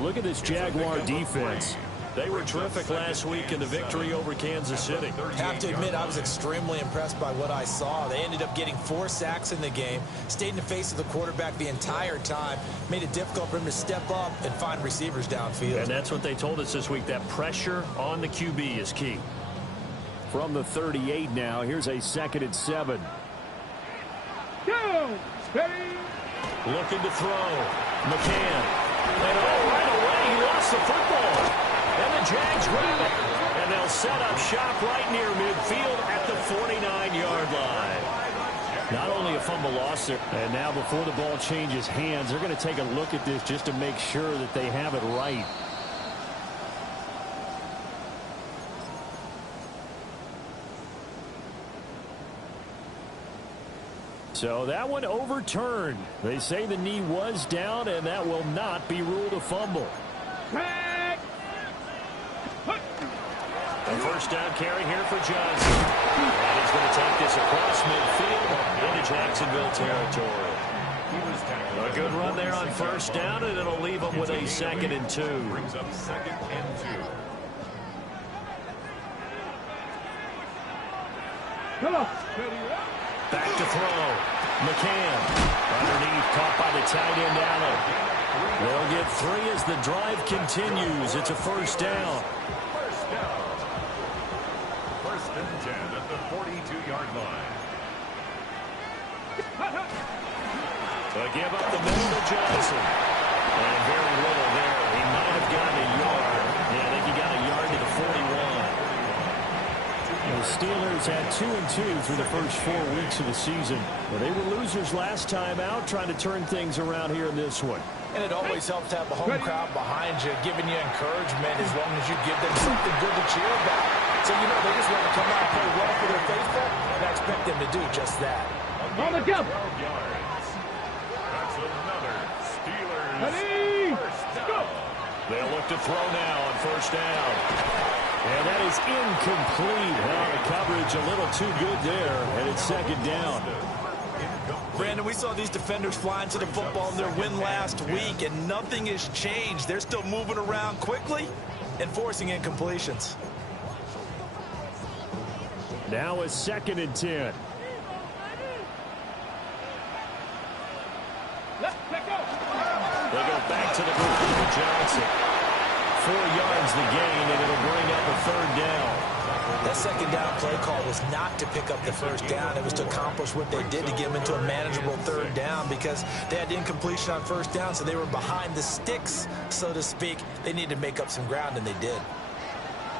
Look at this Jaguar defense. They were terrific last week in the victory over Kansas City. Have to admit, I was extremely impressed by what I saw. They ended up getting 4 sacks in the game, stayed in the face of the quarterback the entire time, made it difficult for him to step up and find receivers downfield. And that's what they told us this week, that pressure on the QB is key. From the 38 now, here's a 2nd and 7. Go! Steady! Looking to throw. McCann. And right away, he lost the football. And the Jags grab it. And they'll set up shop right near midfield at the 49-yard line. Not only a fumble loss there, and now before the ball changes hands, they're going to take a look at this just to make sure that they have it right. So that one overturned. They say the knee was down, and that will not be ruled a fumble. A first down carry here for Johnson. And he's going to take this across midfield into Jacksonville territory. A good run there on first down, and it'll leave them with a 2nd and 2. Brings up 2nd and 2. Come on. Back to throw. McCann. Underneath, caught by the tight end Allen. They'll get 3 as the drive continues. It's a first down. First and 10 at the 42-yard line. They give up the middle to Johnson. And very little there. He might have gotten a yard. Yeah, I think he got a yard to the 41. The Steelers had 2 and 2 through the first 4 weeks of the season. Well, they were losers last time out, trying to turn things around here in this one. And it always helps to have the home crowd behind you, giving you encouragement as long as you give them something good to cheer about. So, you know, they just want to come out and play well for their faithful, and I expect them to do just that. On the jump. 12 yards. That's another Steelers Ready? first down. They'll look to throw now on first down. And that is incomplete. Well, the coverage a little too good there, and it's 2nd down. Brandon, we saw these defenders flying to the football in their win last week, and nothing has changed. They're still moving around quickly and forcing incompletions. Now a 2nd and 10. They go back to the group with Johnson. 4 yards the gain, and it'll bring up a 3rd down. That 2nd down play call was not to pick up the first down. It was to accomplish what they did to get them into a manageable 3rd down because they had incompletion on first down, so they were behind the sticks, so to speak. They needed to make up some ground, and they did.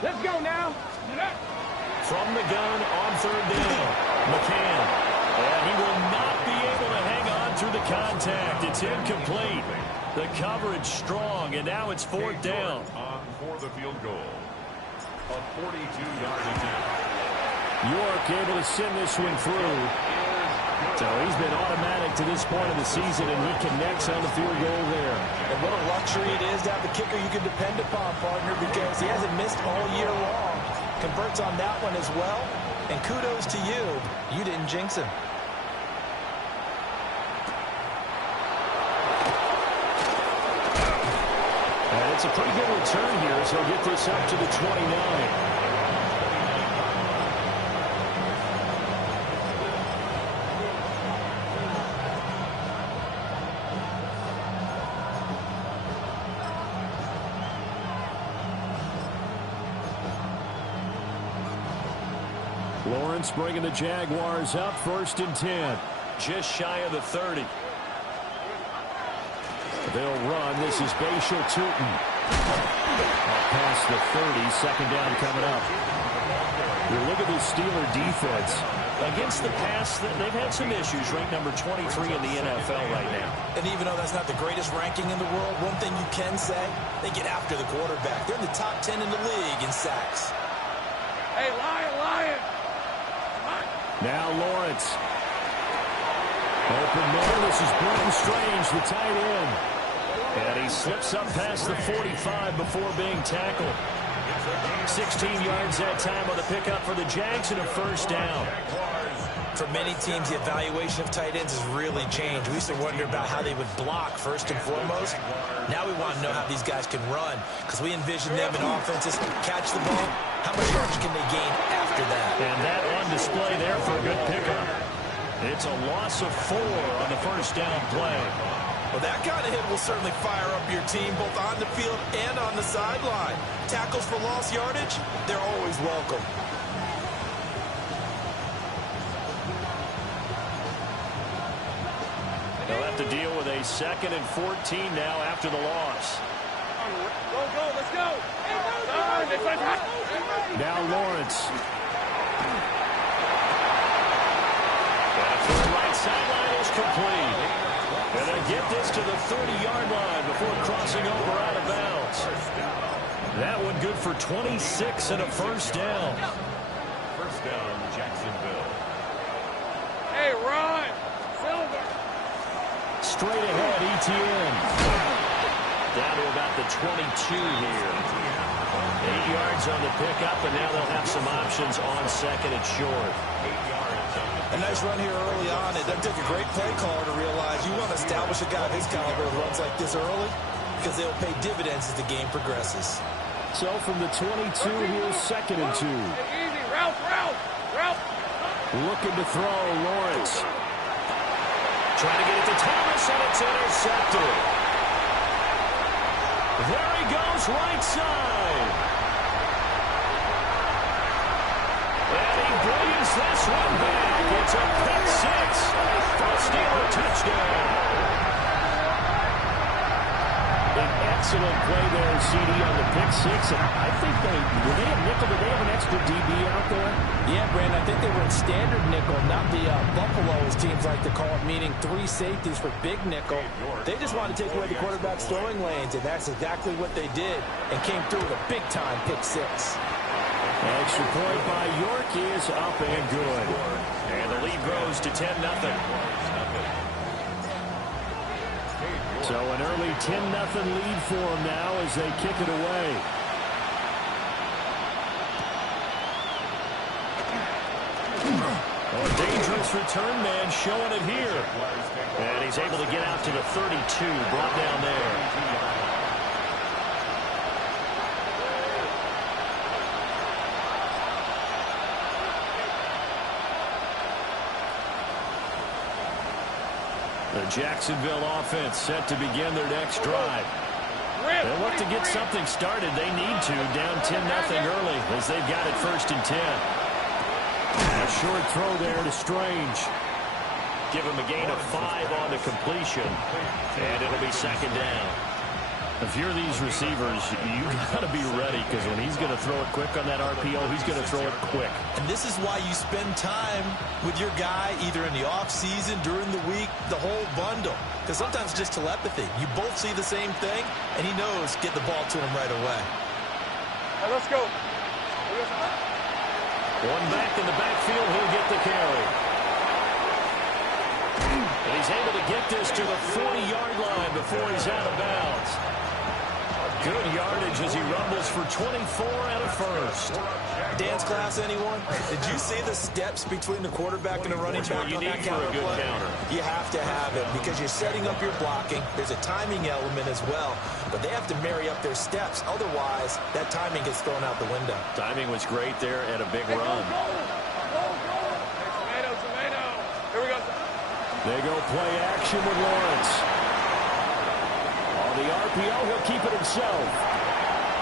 Let's go now. From the gun on 3rd down, McCann. And he will not be able to hang on through the contact. It's incomplete. The coverage strong, and now it's 4th down. On for the field goal. A 42-yard attempt. York able to send this one through. So he's been automatic to this point of the season, and he connects on the field goal there. And what a luxury it is to have a kicker you can depend upon, partner, because he hasn't missed all year long. Converts on that one as well, and kudos to you. You didn't jinx him. And it's a pretty good return here, so he'll get this up to the 29. Lawrence bringing the Jaguars up, 1st and 10. Just shy of the 30. They'll run. This is Bashal Tootin. Past the 30, 2nd down coming up. You look at this Steeler defense. Against the pass, they've had some issues. Ranked number 23 in the NFL right now. And even though that's not the greatest ranking in the world, one thing you can say, they get after the quarterback. They're in the top 10 in the league in sacks. Hey, Lion. Now Lawrence. Open man. This is Brenton Strange, the tight end. And he slips up past the 45 before being tackled. 16 yards that time on the pickup for the Jags and a first down. For many teams, the evaluation of tight ends has really changed. We used to wonder about how they would block first and foremost. Now we want to know how these guys can run, because we envision them in offenses catch the ball. How much yards can they gain after that? And that on display there for a good pickup. It's a loss of 4 on the first down play. Well, that kind of hit will certainly fire up your team both on the field and on the sideline. Tackles for lost yardage, they're always welcome. They'll have to deal with a 2nd and 14 now after the loss. Go, let's go. Now Lawrence. And to the right sideline is complete. And they get this to the 30-yard line before crossing over out of bounds. That one good for 26 and a first down. First down, Jacksonville. Hey, Ron. Silver. Straight ahead, ETN. Down to about the 22 here. 8 yards on the pickup, and now they'll have some options on 2nd and short. 8 yards on the A nice run here early on. It doesn't take a great play caller to realize you want to establish a guy of his caliber who runs like this early, because they'll pay dividends as the game progresses. So from the 22, here's 2nd and 2. Easy. Route. Looking to throw, Lawrence. Trying to get it to Thomas, and it's intercepted. There he goes, right side. And he brings this one back. It's a pick 6. First Steeler touchdown. An excellent play there, CD, on the pick 6. And I think they have nickel? Did they have an extra DB out there? Yeah, Brandon, I think they were in standard nickel, not the Buffalo, as teams like to call it, meaning 3 safeties for big nickel. They just wanted to take away the quarterback's throwing lanes, and that's exactly what they did, and came through with a big-time pick 6. Extra point by York is up and good. And the lead grows to 10-0. So an early 10-0 lead for them now as they kick it away. A dangerous return man showing it here. And he's able to get out to the 32, brought down there. The Jacksonville offense set to begin their next drive. They'll look to get something started. They need to, down 10-0 early as they've got it 1st and 10. A short throw there to Strange. Give him a gain of 5 on the completion, and it'll be 2nd down. If you're these receivers, you got to be ready, because when he's going to throw it quick on that RPO, he's going to throw it quick. And this is why you spend time with your guy either in the offseason, during the week, the whole bundle. Because sometimes it's just telepathy. You both see the same thing, and he knows get the ball to him right away. All right, let's go. One back in the backfield, he'll get the carry. And he's able to get this to the 40-yard line before he's out of bounds. Good yardage as he rumbles for 24 and a first. Dance class, anyone? Did you see the steps between the quarterback and the running back you on need that for a counter good play? counter. You have to have it because you're setting up your blocking. There's a timing element as well, but they have to marry up their steps. Otherwise, that timing gets thrown out the window. Timing was great there and a big run. Tomato. Here we go. They go play action with Lawrence. On the RPO, he'll keep it himself.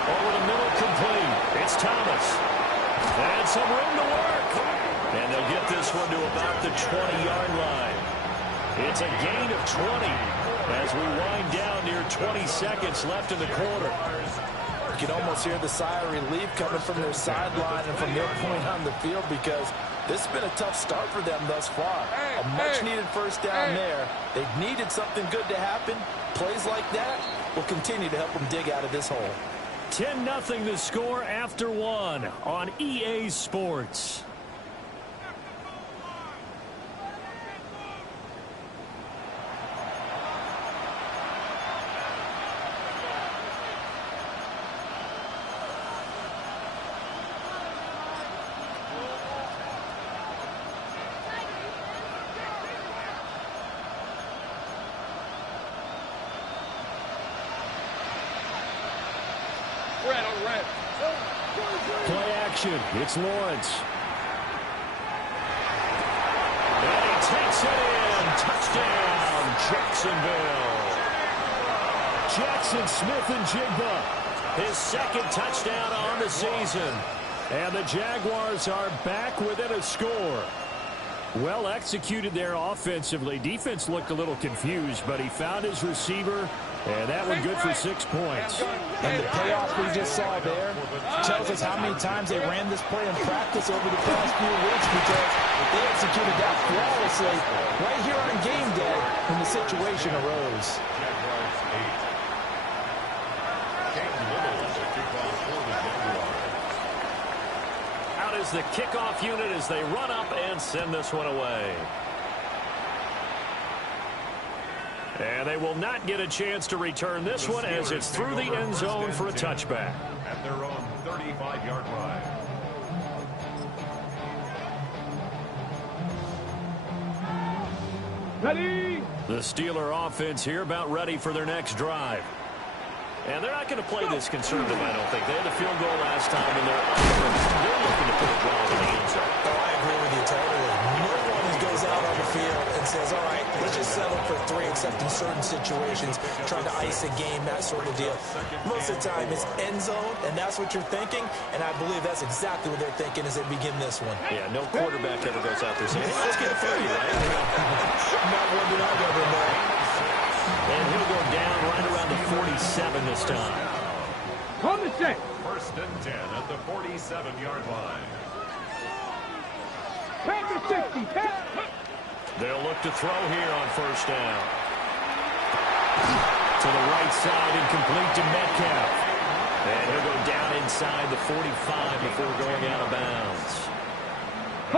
Over the middle, complete. It's Thomas. And some room to work. And they'll get this one to about the 20-yard line. It's a gain of 20 as we wind down near 20 seconds left in the quarter. You can almost hear the sigh of relief coming from their sideline and from their point on the field, because this has been a tough start for them thus far. A much-needed first down there. They've needed something good to happen. Plays like that will continue to help them dig out of this hole. 10-0 the score after 1 on EA Sports. Play action. It's Lawrence. And he takes it in. Touchdown, Jacksonville. Jackson Smith-Njigba, his second touchdown on the season. And the Jaguars are back within a score. Well executed there offensively. Defense looked a little confused, but he found his receiver, and that one good for 6 points. And the payoff we just saw there tells us how many times they ran this play in practice over the past few weeks, because they executed that flawlessly right here on game day when the situation arose. Out is the kickoff unit as they run up and send this one away. And they will not get a chance to return this one as it's through the end zone for a touchback. At their own 35-yard line. Ready? The Steeler offense here about ready for their next drive. And they're not going to play this conservative, I don't think. They had the field goal last time, and they're looking to put a drive in the end zone. Oh, I agree with you totally. No one goes out on the field and says, all right, let's just settle for 3, except in certain situations, trying to ice a game, that sort of deal. Most of the time, it's end zone, and that's what you're thinking, and I believe that's exactly what they're thinking as they begin this one. Yeah, no quarterback ever goes out there saying, hey, let's get a 30, right? Not one that I've ever known. And he'll go down right around the 47 this time. On the set. 1st and 10 at the 47-yard line. Pass to 60. They'll look to throw here on 1st down. To the right side, incomplete to Metcalf. And he'll go down inside the 45 before going out of bounds.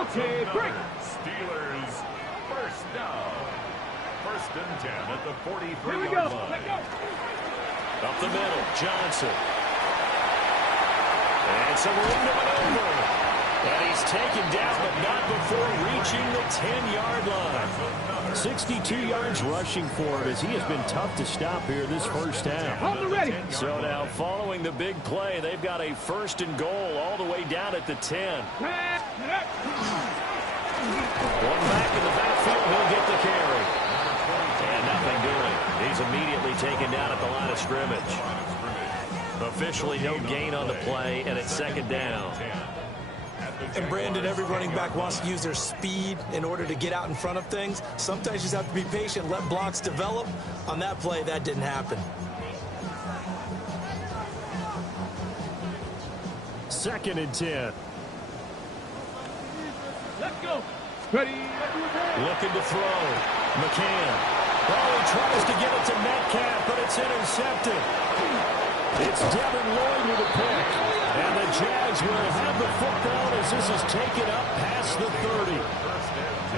Okay, break. Steelers 1st down. 1st and 10 at the 43-yard Let's line. go. Up the middle, Johnson. And some room to maneuver. And he's taken down, but not before reaching the 10-yard line. 62 yards rushing for him as he has been tough to stop here this 1st down. On the ready. So now following the big play, they've got a 1st and goal all the way down at the 10. One back in the backfield, he'll get the carry. And nothing doing. He's immediately taken down at the line of scrimmage. Officially no gain on the play, and it's 2nd down. And Brandon, every running back wants to use their speed in order to get out in front of things. Sometimes you just have to be patient, let blocks develop. On that play, that didn't happen. 2nd and 10. Let's go. Ready. Looking to throw. McCann. Oh, he tries to get it to Metcalf, but it's intercepted. It's Devin Lloyd with a pick. And the Jags will have the football as this is taken up past the 30.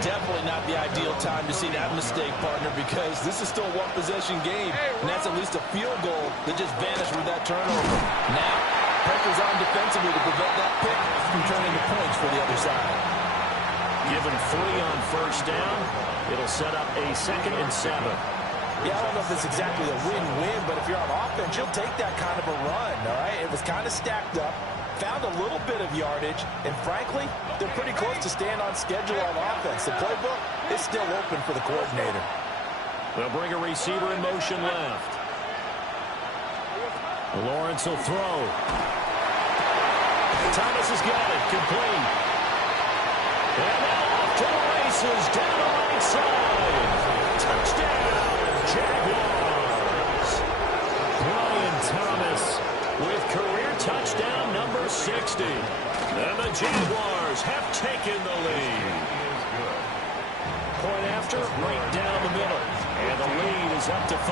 Definitely not the ideal time to see that mistake, partner, because this is still a one-possession game, and that's at least a field goal that just vanished with that turnover. Now, pressure's on defensively to prevent that pick from turning to points for the other side. Given 3 on 1st down, it'll set up a 2nd and 7. Yeah, I don't know if it's exactly a win-win, but if you're on offense, you'll take that kind of a run, all right? It was kind of stacked up, found a little bit of yardage, and frankly, they're pretty close to staying on schedule on offense. The playbook is still open for the coordinator. They'll bring a receiver in motion left. Lawrence will throw. Thomas has got it, complete. And now off to the races, down the right side. Touchdown, Jaguars. Brian Thomas with career touchdown number 60. And the Jaguars have taken the lead. Point after, right down the middle. And the lead is up to 5.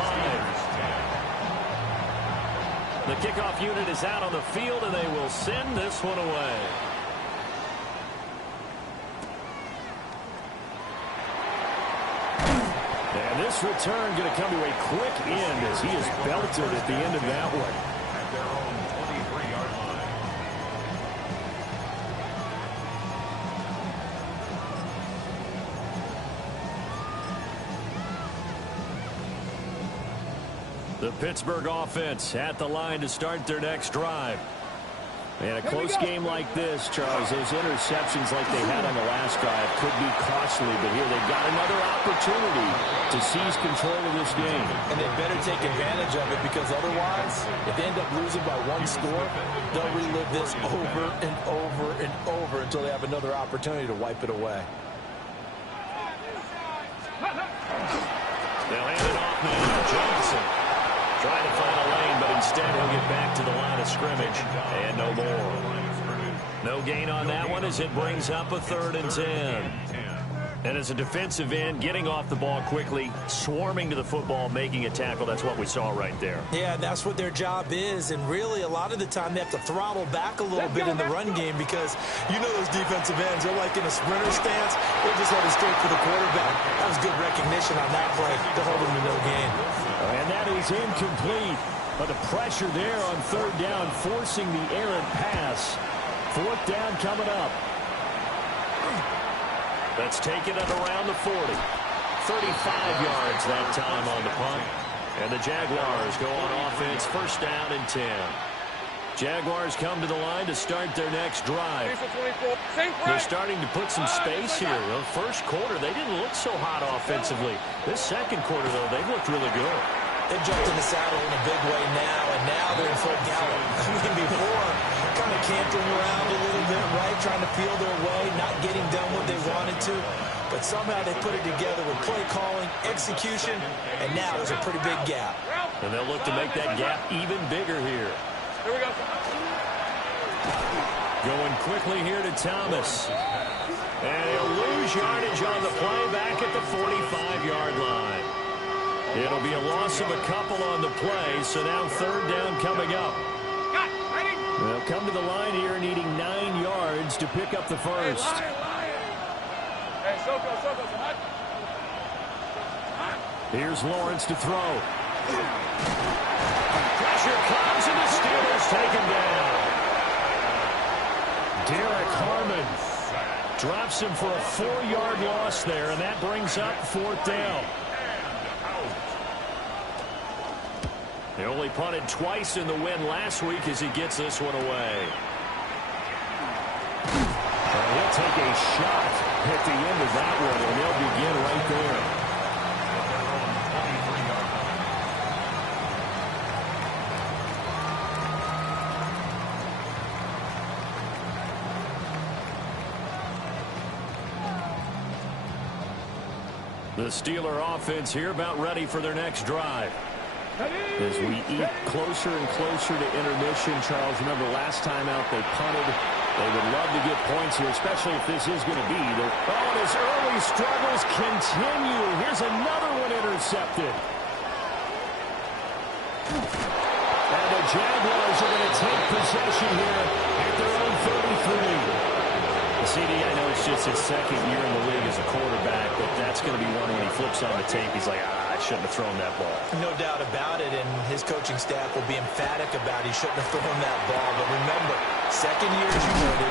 The kickoff unit is out on the field, and they will send this one away. And this return going to come to a quick end as he is belted at the end of that one. At their own 23-yard line. The Pittsburgh offense at the line to start their next drive. And a close game like this, Charles, those interceptions like they had on the last drive could be costly, but here they've got another opportunity to seize control of this game. And they better take advantage of it, because otherwise, if they end up losing by one score, they'll relive this over and over and over until they have another opportunity to wipe it away. They'll hand it off now. Johnson trying to find a lane, but instead he'll get back to the line of scrimmage. And no more. No gain on that one as it brings up a 3rd and 10. And as a defensive end, getting off the ball quickly, swarming to the football, making a tackle, that's what we saw right there. Yeah, that's what their job is, and really a lot of the time they have to throttle back a little bit in the run game, because you know those defensive ends, they're like in a sprinter stance. They're just headed straight for the quarterback. That was good recognition on that play to hold them to no gain. And that is incomplete, but the pressure there on 3rd down, forcing the errant pass. 4th down coming up. Let's take it at around the 40. 35 yards that time on the punt. And the Jaguars go on offense, 1st down and 10. Jaguars come to the line to start their next drive. They're starting to put some space here. The first quarter, they didn't look so hot offensively. This second quarter, though, they've looked really good. They jumped in the saddle in a big way now, and now they're in full gallop. I mean, before, kind of cantering around a little bit, right, trying to feel their way, not getting done what they wanted to. But somehow they put it together with play calling, execution, and now there's a pretty big gap. And they'll look to make that gap even bigger here. Here we go. Going quickly here to Thomas. And he'll lose yardage on the play back at the 45-yard line. It'll be a loss of a couple on the play, so now 3rd down coming up. They'll come to the line here needing 9 yards to pick up the first. Here's Lawrence to throw. Pressure comes, and the Steelers take him down. Derek Harmon drops him for a 4-yard loss there, and that brings up 4th down. They only punted twice in the win last week as he gets this one away. He'll take a shot at the end of that one, and they'll begin right there. The Steeler offense here about ready for their next drive. As we eat closer and closer to intermission, Charles, remember last time out they punted. They would love to get points here, especially if this is going to be their... Oh, and his early struggles continue. Here's another one intercepted. And the Jaguars are going to take possession here at their own 33. CD, I know it's just his 2nd year in the league as a quarterback, but that's going to be one when he flips on the tape. He's like, I shouldn't have thrown that ball. No doubt about it, and his coaching staff will be emphatic about he shouldn't have thrown that ball. But remember, 2nd year, as you noted,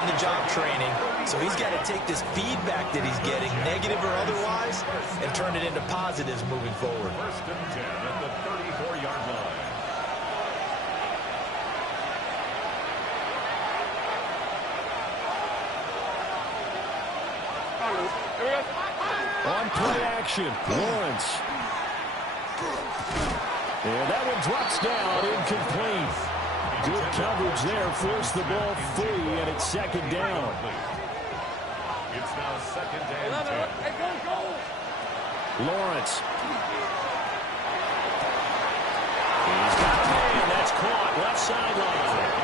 on-the-job training, so he's got to take this feedback that he's getting, negative or otherwise, and turn it into positives moving forward. 1st and 10 at the 34-yard line. On play action, Lawrence. And that one drops down, incomplete. Good coverage there, forced the ball free, and it's 2nd down. It's now 2nd and 10. Lawrence. He's got a man, that's caught, left sideline.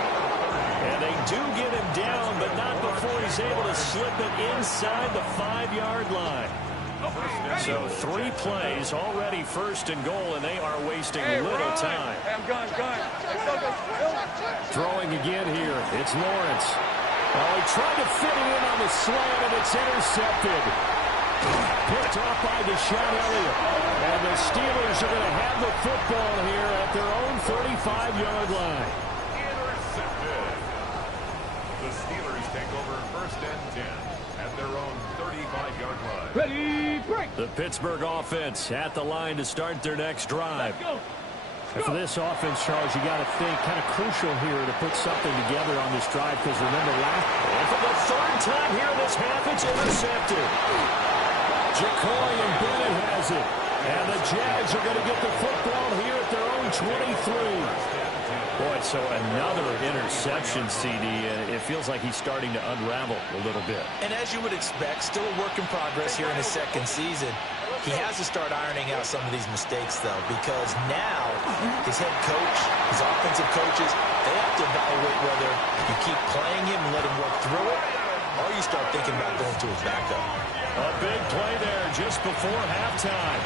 And they do get him down, but not before he's able to slip it inside the 5-yard line. So 3 plays, already 1st and goal, and they are wasting little time. Throwing again here, it's Lawrence. Oh, he tried to fit it in on the slant, and it's intercepted. Picked off by Deshaun Elliott. And the Steelers are going to have the football here at their own 35-yard line. Intercepted. The Steelers take over 1st and 10 at their own 35-yard line. Ready, break. The Pittsburgh offense at the line to start their next drive. And for this offense, Charles, you got to think kind of crucial here to put something together on this drive, because remember and for the third time here in this half, it's intercepted. Jacoy and Bennett has it. And the Jags are going to get the football here at their own 23. Boy, so another interception, CD. It feels like he's starting to unravel a little bit. And as you would expect, still a work in progress here in his second season. He has to start ironing out some of these mistakes, though, because now his head coach, his offensive coaches, they have to evaluate whether you keep playing him and let him work through it, or you start thinking about going to his backup. A big play there just before halftime.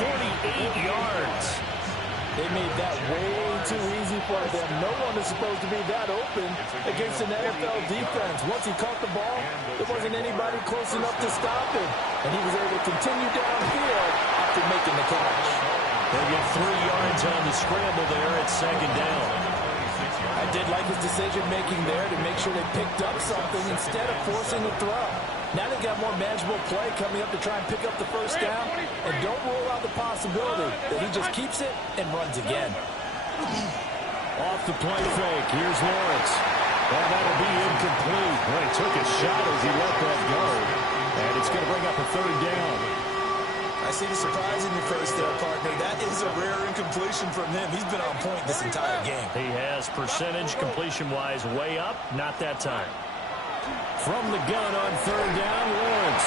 48 yards. They made that way too easy for them. No one is supposed to be that open against an NFL defense. Once he caught the ball, there wasn't anybody close enough to stop him. And he was able to continue downfield after making the catch. They get 3 yards on the scramble there at second down. I did like his decision-making there to make sure they picked up something instead of forcing a throw. Now they've got more manageable play coming up to try and pick up the first down. And don't rule out the possibility that he just keeps it and runs again. Off the play fake. Here's Lawrence. And that'll be incomplete. Well, he took a shot as he let that go. And it's going to bring up a third down. I see the surprise in your face there, partner. That is a rare incompletion from him. He's been on point this entire game. He has percentage completion-wise way up. Not that time. From the gun on third down, Lawrence.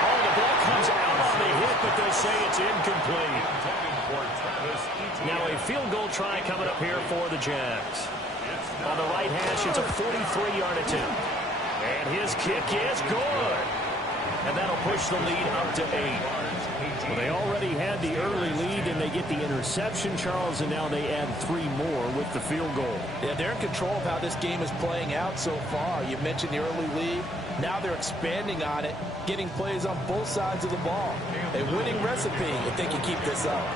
Oh, the ball comes out on the hit, but they say it's incomplete. Now a field goal try coming up here for the Jags. On the right hash, it's a 43-yard attempt. And his kick is good. And that'll push the lead up to 8. Well, they already had the early lead, and they get the interception, Charles, and now they add 3 more with the field goal. Yeah, they're in control of how this game is playing out so far. You mentioned the early lead. Now they're expanding on it, getting plays on both sides of the ball. A winning recipe if they can keep this up.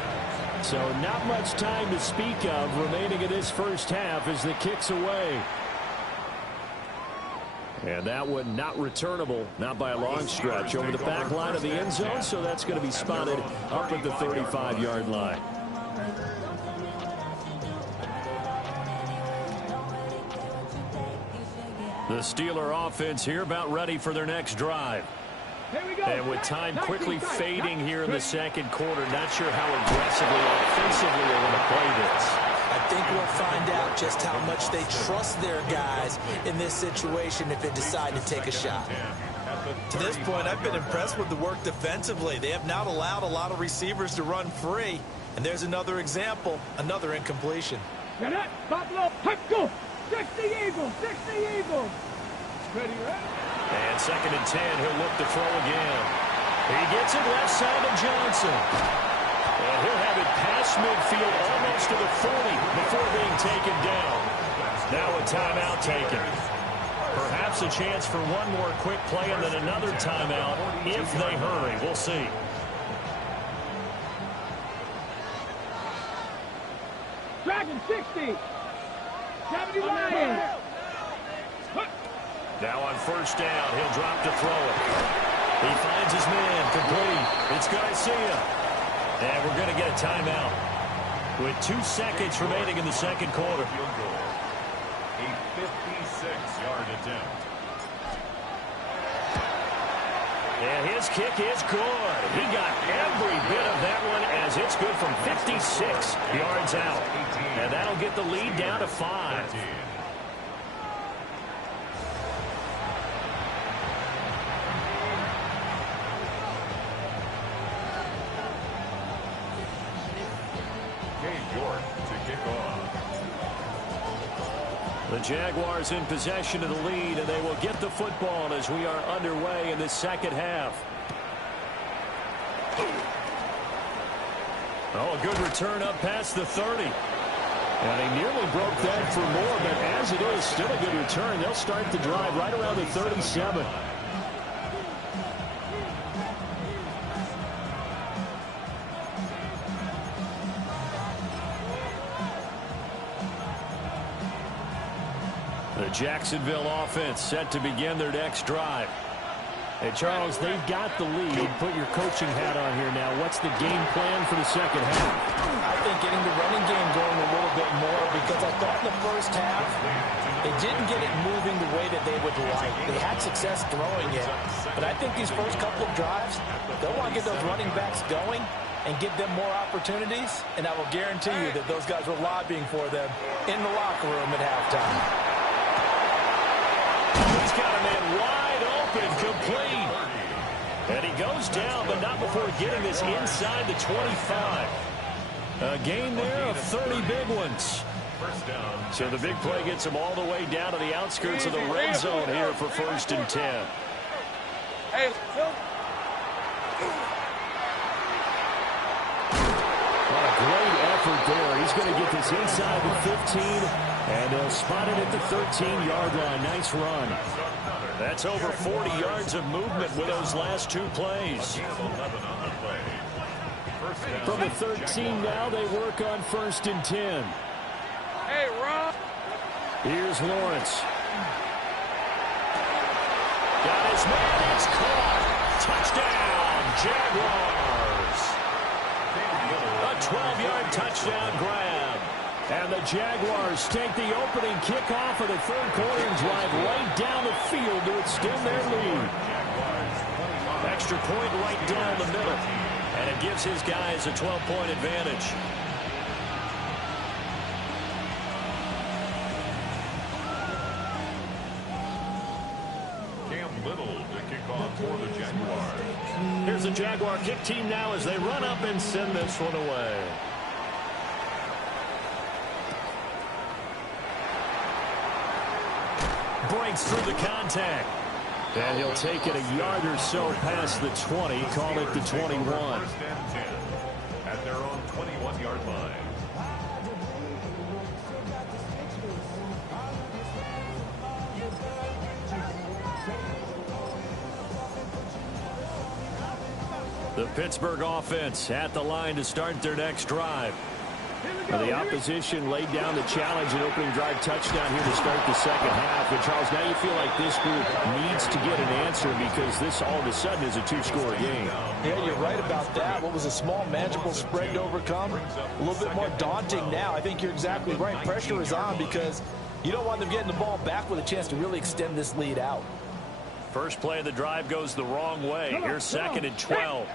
So not much time to speak of remaining in this first half as the kick's away. And that one not returnable, not by a long stretch, over the back line of the end zone, so that's going to be spotted up at the 35-yard line. The Steeler offense here about ready for their next drive. Here we go. And with time quickly fading here in the second quarter, not sure how aggressively offensively they're going to play this. I think we'll find out just how much they trust their guys in this situation if they decide to take a shot. To this point, I've been impressed with the work defensively. They have not allowed a lot of receivers to run free. And there's another example, another incompletion. Get it, Buffalo, go! 60 Eagles, 60 Eagles. Ready, right? And 2nd and 10, he'll look to throw again. He gets it left side to Johnson. And he'll have it past midfield almost to the 40 before being taken down. Now a timeout taken. Perhaps a chance for one more quick play and then another timeout if they hurry. We'll see. Dragon 60. 70 Lions. Now on first down, he'll drop to throw it. He finds his man, complete. It's Garcia. And we're going to get a timeout with 2 seconds remaining in the second quarter. A 56-yard attempt. And his kick is good. He got every bit of that one as it's good from 56 yards out. And that'll get the lead down to 5. The Jaguars in possession of the lead, and they will get the football as we are underway in the second half. Oh, a good return up past the 30. And he nearly broke that for more, but as it is, still a good return. They'll start the drive right around the 37. The Jacksonville offense set to begin their next drive. Hey, Charles, they've got the lead. Put your coaching hat on here now. What's the game plan for the second half? I think getting the running game going a little bit more, because I thought in the first half they didn't get it moving the way that they would like. They had success throwing it, but I think these first couple of drives, they'll want to get those running backs going and give them more opportunities, and I will guarantee you that those guys were lobbying for them in the locker room at halftime. He's got a man wide open, complete. And he goes down, but not before getting this inside the 25. A gain there of 30 big ones. So the big play gets him all the way down to the outskirts of the red zone here for 1st and 10. Hey, What a great effort there. He's going to get this inside the 15, and he'll spot it at the 13-yard line. Nice run. That's over 40 yards of movement with those last 2 plays. From the 13 now, they work on 1st and 10. hey, Rob. Here's Lawrence. Got his man. It's caught. Touchdown, Jaguars. A 12-yard touchdown grab. And the Jaguars take the opening kickoff of the third quarter and drive right down the field to extend their lead. Extra point right down the middle. And it gives his guys a 12-point advantage. To kick off for the Jaguars. Here's the Jaguar kick team now as they run up and send this one away. Breaks through the contact. And he'll take it a yard or so past the 20, call it the 21. 1st and 10 at their own 21-yard line. The Pittsburgh offense at the line to start their next drive. The opposition laid down the challenge and opening drive touchdown here to start the second half. And, Charles, now you feel like this group needs to get an answer because this all of a sudden is a 2-score game. Yeah, you're right about that. What was a small, manageable spread to overcome, a little bit more daunting now. I think you're exactly right. Pressure is on because you don't want them getting the ball back with a chance to really extend this lead out. First play of the drive goes the wrong way. Here's 2nd and 12.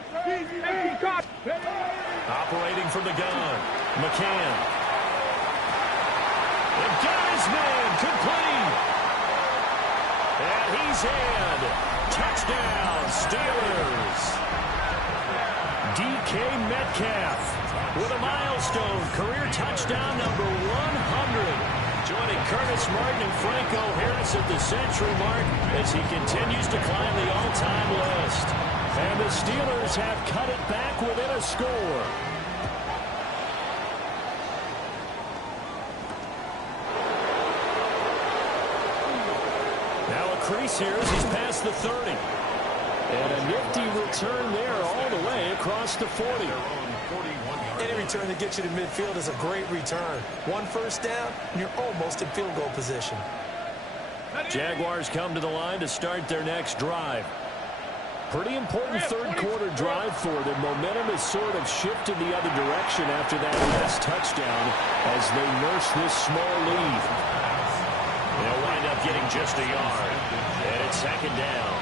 Operating from the gun. McCann. And got his man complete. And he's in. Touchdown, Steelers. DK Metcalf with a milestone career touchdown number 100. Joining Curtis Martin and Franco Harris at the century mark as he continues to climb the all-time list. And the Steelers have cut it back within a score. Now a crease here as he's past the 30. And a nifty return there all the way across the 40. Any return that gets you to midfield is a great return. 1 first down, and you're almost in field goal position. Jaguars come to the line to start their next drive. Pretty important third quarter drive for them. Momentum has sort of shifted the other direction after that last touchdown as they nurse this small lead. They'll wind up getting just a yard. And it's 2nd down.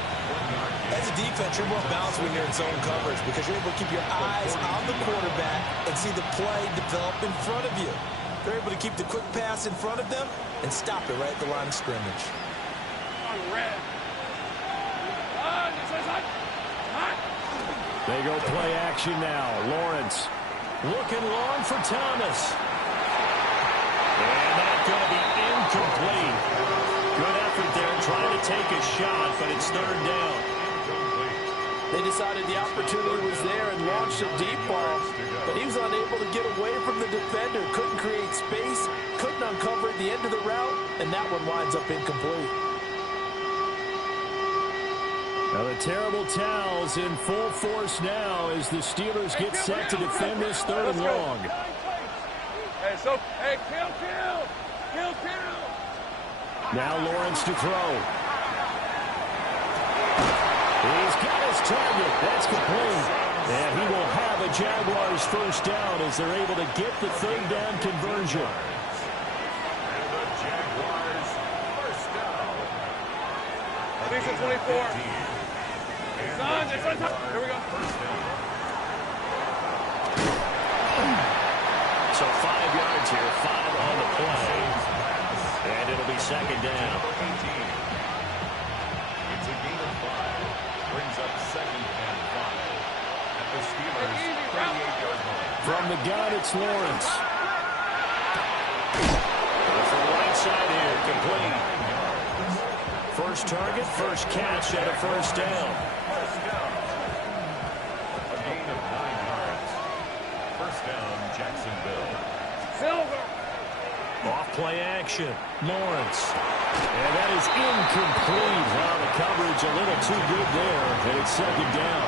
As a defense, you're more balanced when you're in zone coverage because you're able to keep your eyes on the quarterback and see the play develop in front of you. They're able to keep the quick pass in front of them and stop it right at the line of scrimmage. They go play action now. Lawrence looking long for Thomas. And that's going to be incomplete. Good effort there trying to take a shot, but it's 3rd down. They decided the opportunity was there and launched a deep ball, but he was unable to get away from the defender, couldn't create space, couldn't uncover at the end of the route, and that one winds up incomplete. Now the terrible towels in full force now as the Steelers get set to defend this 3rd and long. Hey, kill. Now Lawrence to throw. He target. That's complete. And he will have a Jaguars first down as they're able to get the third down conversion. And the Jaguars first down. Defense 24. Son, it's on top. Here we go. First down. So 5 yards here, 5 on the play. And it'll be second down. It's a gain of 5. Brings up second and 5. At the Steelers' 38-yard line. From the gun, it's Lawrence. From the right side here, complete. First target, first catch at a first down. First down. A gain of 9 yards. First down, Jacksonville. Silver. Off play action, Lawrence. And that is incomplete. Well, the coverage a little too good there, and it's second down.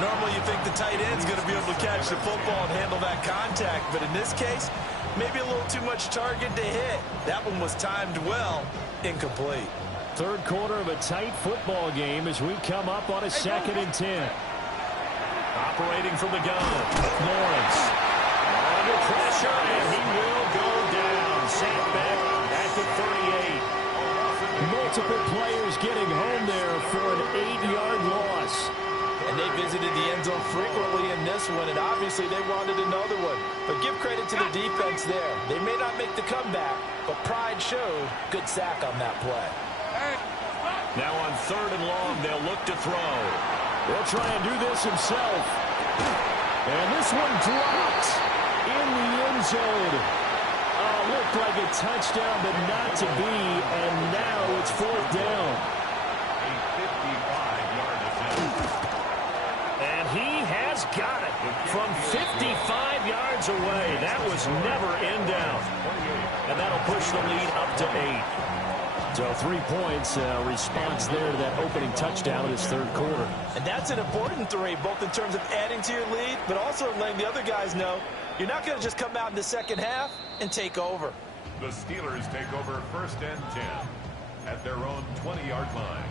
Normally you think the tight end's going to be able to catch the football and handle that contact, but in this case, maybe a little too much target to hit. That one was timed well. Incomplete. Third quarter of a tight football game as we come up on a second and 10. Operating from the gun, Lawrence. Under pressure, and he will go down. Sacked back at the 38. Multiple players getting home there for an 8-yard loss. And they visited the end zone frequently in this one, and obviously they wanted another one. But give credit to the defense there. They may not make the comeback, but pride showed. Good sack on that play. Now on third and long, they'll look to throw. He'll try and do this himself. And this one dropped in the end zone. Looked like a touchdown, but not to be. And now it's fourth down. A 55-yard attempt. And he has got it from 55 yards away. That was never in doubt. And that'll push the lead up to 8. So 3 points, response there to that opening touchdown in this third quarter. And that's an important 3, both in terms of adding to your lead, but also letting the other guys know you're not going to just come out in the second half and take over. The Steelers take over first and 10 at their own 20-yard line.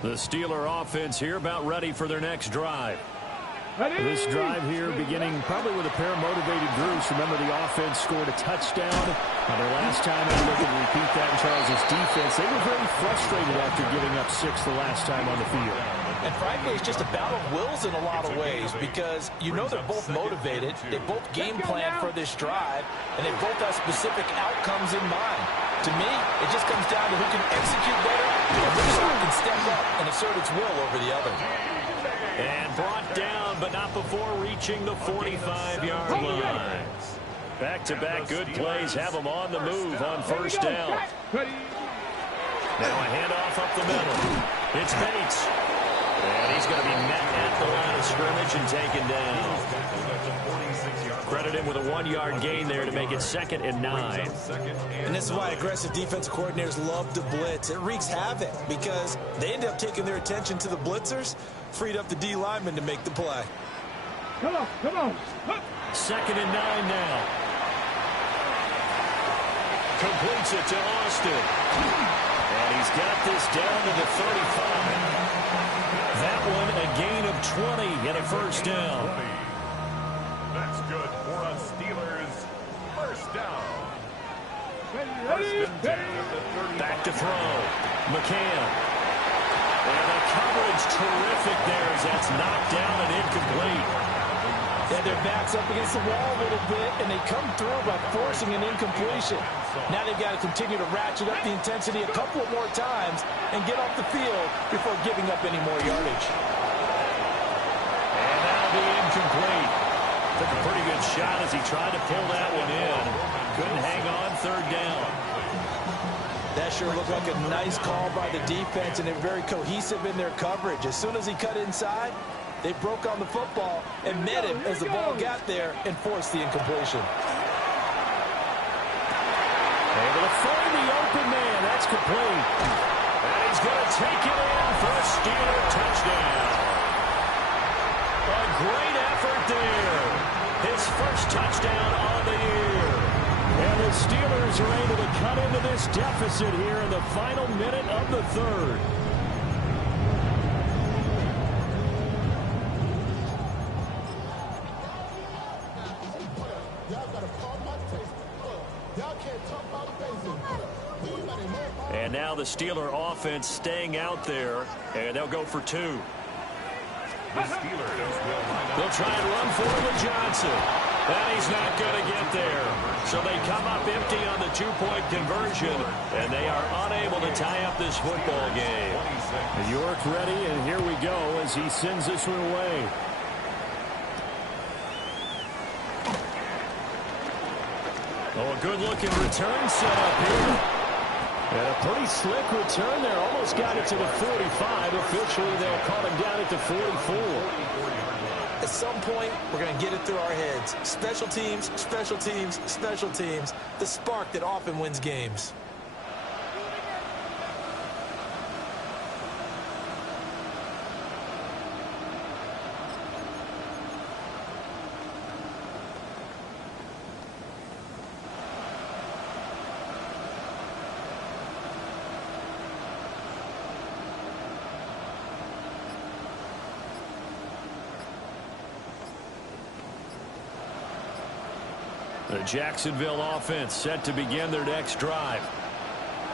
The Steeler offense here about ready for their next drive. This drive here beginning probably with a pair of motivated groups. Remember, the offense scored a touchdown. Their last time out, they can repeat that in Charles' defense. They were very frustrated after giving up 6 the last time on the field. And frankly, it's just a battle of wills in a lot of ways because you know they're both motivated. They both game plan for this drive, and they both have specific outcomes in mind. To me, it just comes down to who can execute better and which side can step up and assert its will over the other. And brought down, but not before reaching the 45-yard line. Back-to-back good plays have them on the move on first down. Now a handoff up the middle. It's Bates. And he's going to be met at the line of scrimmage and taken down. Credit him with a 1-yard gain there to make it 2nd and 9. And this is why aggressive defensive coordinators love to blitz. It wreaks havoc because they end up taking their attention to the blitzers, freed up the D lineman to make the play. Come on, come on. 2nd and 9 now. Completes it to Austin. And he's got this down to the 35. That one a gain of 20 and a first down. That's good for a Steelers first down. Back to throw. McCann. And the coverage terrific there as that's knocked down and incomplete. And their back's up against the wall a little bit, and they come through by forcing an incompletion. Now they've got to continue to ratchet up the intensity a couple more times and get off the field before giving up any more yardage. And that'll be incomplete. Took a pretty good shot as he tried to pull that one in. Couldn't hang on third down. That sure looked like a nice call by the defense, and they're very cohesive in their coverage. As soon as he cut inside, they broke on the football and met him as the ball got there and forced the incompletion. Able to find the open man. That's complete. And he's going to take it in for a Steeler touchdown. A great effort there. His first touchdown on the year. And the Steelers are able to cut into this deficit here in the final minute of the third. And now the Steeler offense staying out there, and they'll go for two. The Steelers will line up. They'll try and run for it with Johnson. And he's not going to get there. So they come up empty on the two-point conversion, and they are unable to tie up this football game. And York ready, and here we go as he sends this one away. Oh, a good-looking return set up here. And a pretty slick return there. Almost got it to the 45. Officially, they'll call him down at the 44. At some point, we're going to get it through our heads. Special teams, special teams, special teams. The spark that often wins games. The Jacksonville offense set to begin their next drive.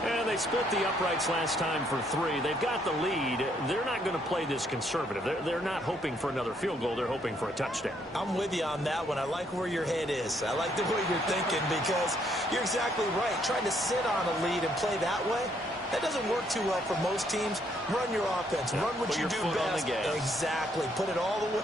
And they split the uprights last time for 3. They've got the lead. They're not going to play this conservative. They're not hoping for another field goal. They're hoping for a touchdown. I'm with you on that one. I like where your head is. I like the way you're thinking because you're exactly right. Trying to sit on a lead and play that way, that doesn't work too well for most teams. Run your offense. Run what you do best. Exactly. Put it all the way.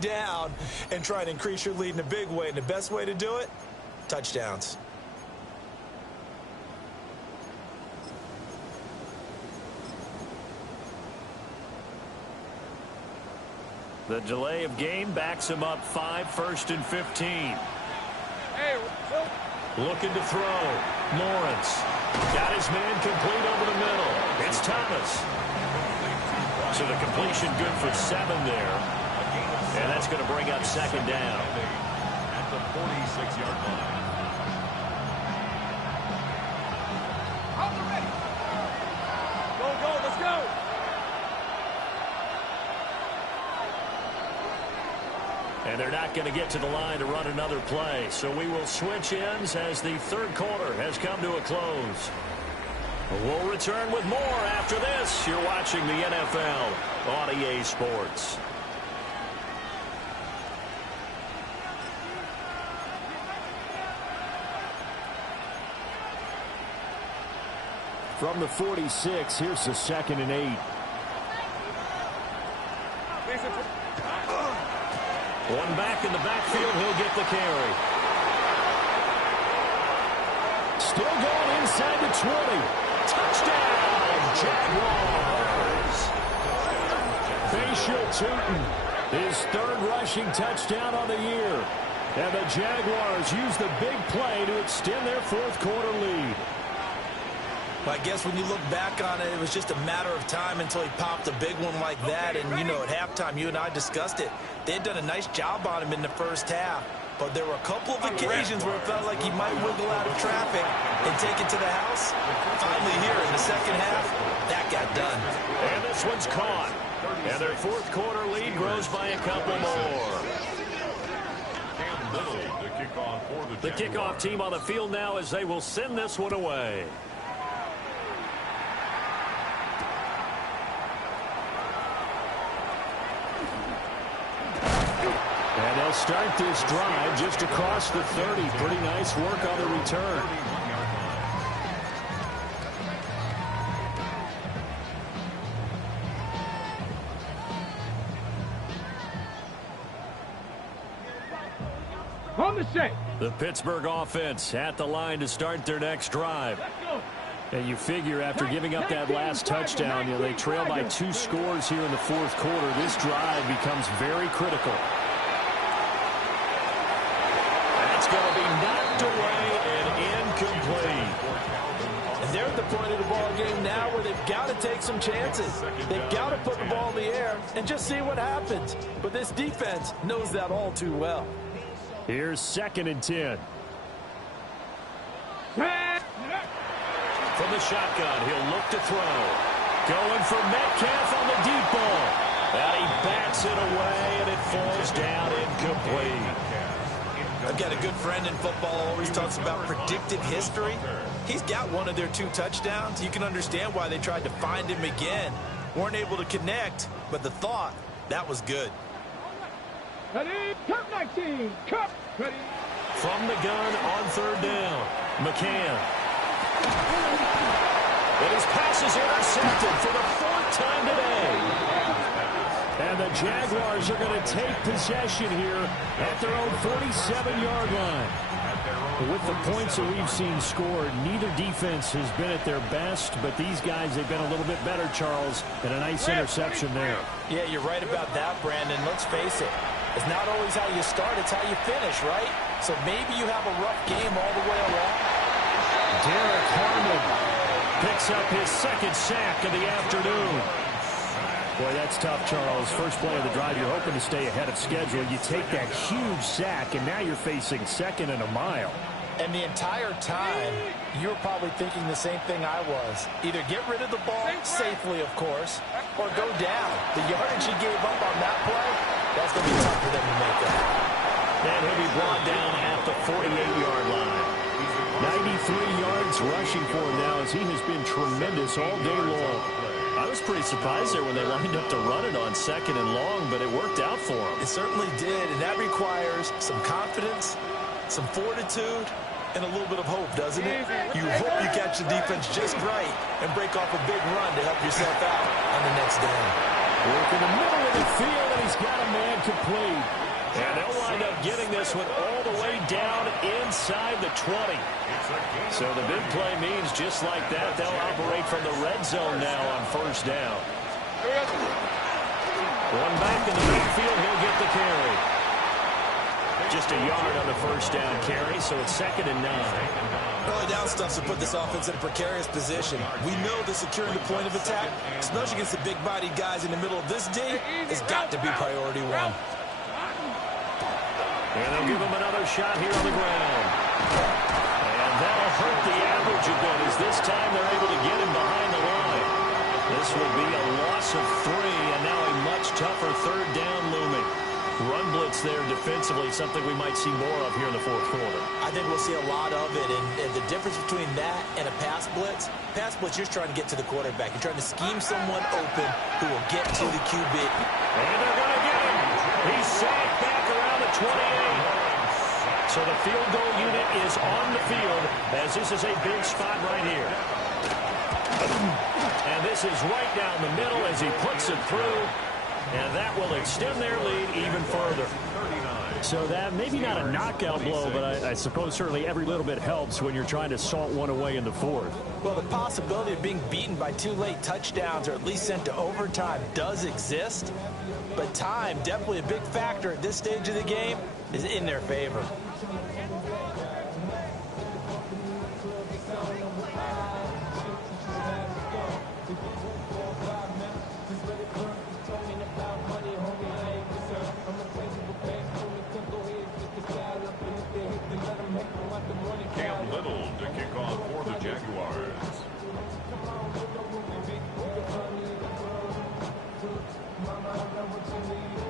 down and try and increase your lead in a big way. And the best way to do it, touchdowns. The delay of game backs him up 5, 1st and 15. Hey, Looking to throw. Lawrence. Got his man complete over the middle. It's Thomas. So the completion good for 7 there. And that's going to bring up 2nd down. At the 46-yard line. go, let's go. And they're not going to get to the line to run another play. So we will switch ends as the 3rd quarter has come to a close. We'll return with more after this. You're watching the NFL on EA Sports. From the 46, here's the 2nd and 8. One back in the backfield, he'll get the carry. Still going inside the 20. Touchdown, Jaguars. Facial Tootin, his 3rd rushing touchdown on the year. And the Jaguars use the big play to extend their 4th quarter lead. Well, I guess when you look back on it, it was just a matter of time until he popped a big one like that. And, you know, at halftime, you and I discussed it. They had done a nice job on him in the first half. But there were a couple of occasions where it felt like he might wiggle out of traffic and take it to the house. Finally here in the 2nd half, that got done. And this one's caught. And their 4th quarter lead grows by a couple more. The kickoff team on the field now as they will send this one away. And they'll start this drive just across the 30. Pretty nice work on the return. On the set. The Pittsburgh offense at the line to start their next drive. And you figure after giving up that last touchdown, you know, they trail by 2 scores here in the 4th quarter. This drive becomes very critical. That's going to be knocked away and incomplete. And they're at the point of the ball game now where they've got to take some chances. They've got to put the ball in the air and just see what happens. But this defense knows that all too well. Here's 2nd and 10. From the shotgun, he'll look to throw. Going for Metcalf on the deep ball. And he bats it away, and it falls down incomplete. I've got a good friend in football who always talks about predictive history. He's got one of their 2 touchdowns. You can understand why they tried to find him again. Weren't able to connect, but the thought, that was good. Ready, Cup 19, Cup, ready. From the gun on 3rd down, McCann. And his pass is intercepted for the 4th time today. And the Jaguars are going to take possession here at their own 47-yard line. With the points that we've seen scored, neither defense has been at their best, but these guys, they've been a little bit better, Charles, and a nice interception there. Yeah, you're right about that, Brandon. Let's face it. It's not always how you start, it's how you finish, right? So maybe you have a rough game all the way along. Derek Harmon picks up his 2nd sack of the afternoon. Boy, that's tough, Charles. First play of the drive, you're hoping to stay ahead of schedule. You take that huge sack, and now you're facing 2nd and a mile. And the entire time, you were probably thinking the same thing I was. Either get rid of the ball safely, of course, or go down. The yardage he gave up on that play, that's going to be tough for them to make up. And he'll be brought down at the 48-yard line. 93 yards rushing for him now as he has been tremendous all day long. I was pretty surprised there when they lined up to run it on 2nd and long, but it worked out for him. It certainly did, and that requires some confidence, some fortitude, and a little bit of hope, doesn't it? You hope you catch the defense just right and break off a big run to help yourself out on the next down. Work in the middle of the field, and he's got a man complete. And they'll wind up getting this one all the way down inside the 20. So the big play means just like that, they'll operate from the red zone now on first down. One back in the backfield, he'll get the carry. Just a yard on the first down carry, so it's 2nd and 9. Early down stuff to put this offense in a precarious position. We know that securing the point of attack, especially against the big-bodied guys in the middle of this D, has got to be priority one. And they'll give him another shot here on the ground. And that'll hurt the average a bit as this time they're able to get him behind the line. This will be a loss of 3, and now a much tougher 3rd down looming. Run blitz there defensively, something we might see more of here in the 4th quarter. I think we'll see a lot of it, and the difference between that and a pass blitz, you're just trying to get to the quarterback. You're trying to scheme someone open who will get to the QB. And they're going to get him. He's sacked back around the 28. So the field goal unit is on the field as this is a big spot right here. And this is right down the middle as he puts it through. And that will extend their lead even further. So that maybe not a knockout blow, but I suppose certainly every little bit helps when you're trying to salt one away in the 4th. Well, the possibility of being beaten by 2 late touchdowns or at least sent to overtime does exist. But time, definitely a big factor at this stage of the game, is in their favor. Little to kick off for the Jaguars.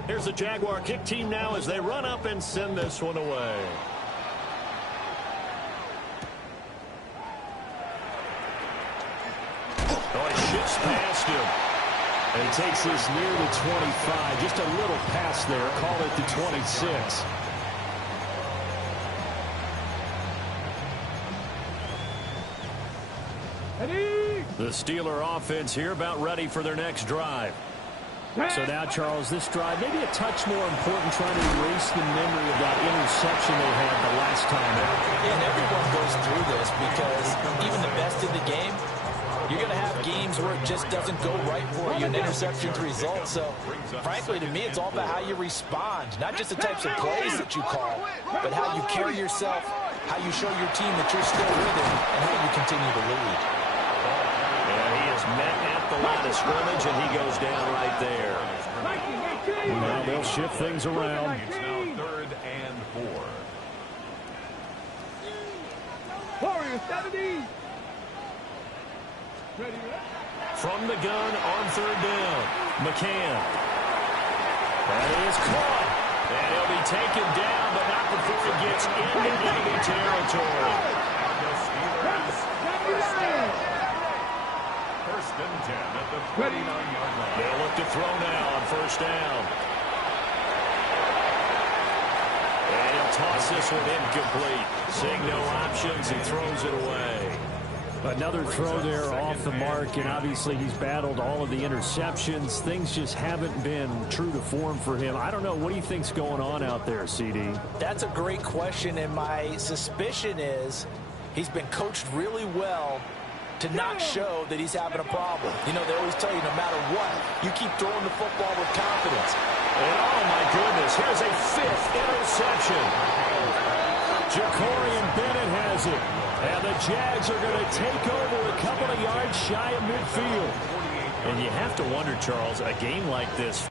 Here's the Jaguar kick team now as they run up and send this one away. Oh, it shifts past him. And he takes this near the 25. Just a little pass there. Call it the 26. The Steeler offense here about ready for their next drive. So now, Charles, this drive maybe a touch more important, trying to erase the memory of that interception they had the last time out. Yeah, and everyone goes through this because even the best in the game, you're going to have games where it just doesn't go right for you and interceptions result. So, frankly, to me, it's all about how you respond, not just the types of plays that you call, but how you carry yourself, how you show your team that you're still with it, and how you continue to lead. Met at the line of scrimmage, and he goes down right there. Now they'll shift things around. It's now 3rd and 4. Warriors 70. Ready? From the gun on 3rd down, McCann. That is caught. And he'll be taken down, but not before he gets into enemy territory. The Steelers. 1st and 10 at the 49-yard line. They'll look to throw now on 1st down. And he'll toss this one incomplete. Seeing no options, he throws it away. Another throw there off the mark, and obviously he's battled all of the interceptions. Things just haven't been true to form for him. I don't know. What do you think's going on out there, CD? That's a great question, and my suspicion is he's been coached really well to not show that he's having a problem. You know, they always tell you no matter what, you keep throwing the football with confidence. And oh, my goodness, here's a 5th interception. Jacorian Bennett has it. And the Jags are going to take over a couple of yards shy of midfield. And you have to wonder, Charles, a game like this